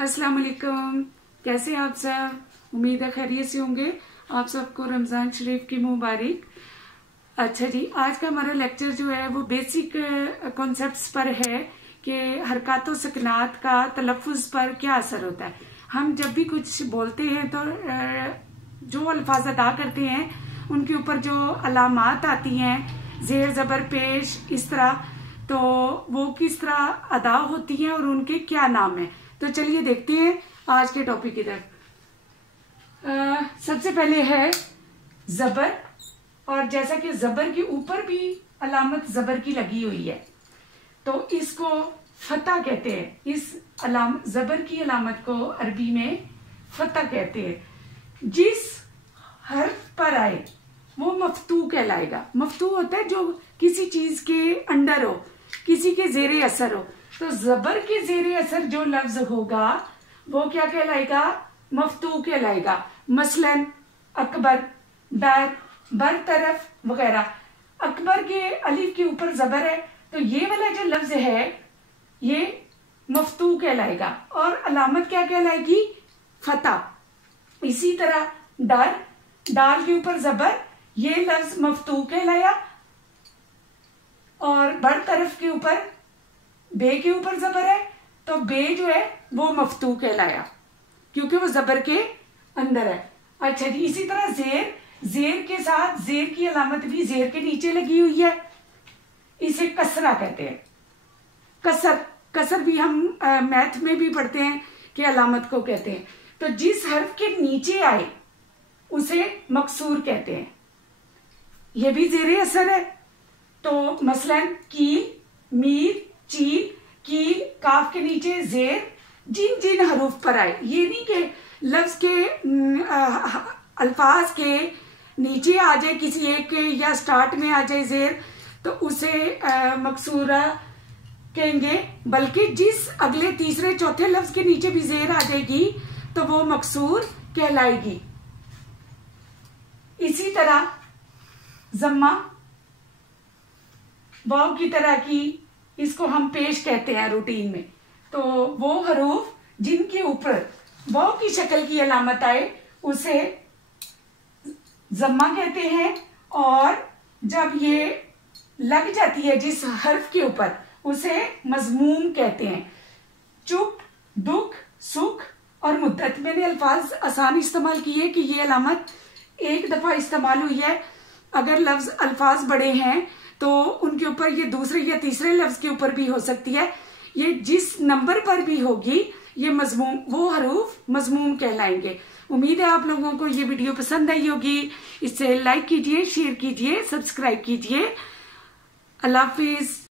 अस्सलाम वालेकुम। कैसे आप सब? उम्मीद है खैरियत से होंगे। आप सबको रमजान शरीफ की मुबारक। अच्छा जी, आज का हमारा लेक्चर जो है वो बेसिक कॉन्सेप्ट्स पर है कि हरकत व सकनात का तलफ़ुज़ पर क्या असर होता है। हम जब भी कुछ बोलते हैं तो जो अल्फाज अदा करते हैं उनके ऊपर जो अलामात आती हैं, ज़ेर ज़बर पेश, इस तरह, तो वो किस तरह अदा होती हैं और उनके क्या नाम है। तो चलिए देखते हैं आज के टॉपिक की तरफ। सबसे पहले है ज़बर, और जैसा कि ज़बर के ऊपर भी अलामत ज़बर की लगी हुई है तो इसको फतह कहते हैं। इस ज़बर की अलामत को अरबी में फतह कहते हैं। जिस हर्फ पर आए वो मफ्तू कहलाएगा। मफ्तू होता है जो किसी चीज के अंडर हो, किसी के जेरे असर हो। तो ज़बर के जेरे असर जो लफ्ज होगा वो क्या कहलाएगा? मफ्तू कहलाएगा। मसलन अकबर, बैर, बरतरफ वगैरह। अकबर के अलिफ के ऊपर ज़बर है तो ये वाला जो लफ्ज है ये मफ्तू कहलाएगा और अलामत क्या कहलाएगी? फतह। इसी तरह डर, दाल के ऊपर ज़बर, ये लफ्ज मफ्तू कहलाया। और बरतरफ के ऊपर बे के ऊपर ज़बर है तो बे जो है वो मफ्तू कहलाया क्योंकि वो ज़बर के अंदर है। अच्छा जी, इसी तरह जेर, जेर के साथ जेर की अलामत भी जेर के नीचे लगी हुई है, इसे कसरा कहते हैं। कसर, कसर भी हम मैथ में भी पढ़ते हैं कि अलामत को कहते हैं। तो जिस हर्फ के नीचे आए उसे मकसूर कहते हैं। यह भी जेरे असर है। तो मसलन कील, मीर, चील, कील, काफ के नीचे जेर, जिन जिन हरूफ पर आए। ये नहीं कि लफ्ज के अल्फाज के नीचे आ जाए किसी एक के या स्टार्ट में आ जाए जेर तो उसे मकसूरा कहेंगे, बल्कि जिस अगले तीसरे चौथे लफ्ज के नीचे भी जेर आ जाएगी तो वो मकसूर कहलाएगी। इसी तरह जम्मा, वाव की तरह की, इसको हम पेश कहते हैं रूटीन में। तो वो हरूफ जिनके ऊपर वाव की शक्ल की अलामत आए उसे जम्मा कहते हैं, और जब ये लग जाती है जिस हर्फ के ऊपर उसे मजमूम कहते हैं। चुप, दुख, सुख और मुद्दत, मैंने अल्फाज आसान इस्तेमाल किए कि ये अलामत एक दफा इस्तेमाल हुई है। अगर लफ्ज अल्फाज बड़े हैं तो उनके ऊपर ये दूसरे या तीसरे लफ्ज के ऊपर भी हो सकती है। ये जिस नंबर पर भी होगी ये मजमूम, वो हरूफ मजमूम कहलाएंगे। उम्मीद है आप लोगों को ये वीडियो पसंद आई होगी। इसे लाइक कीजिए, शेयर कीजिए, सब्सक्राइब कीजिए। अल्लाह हाफिज।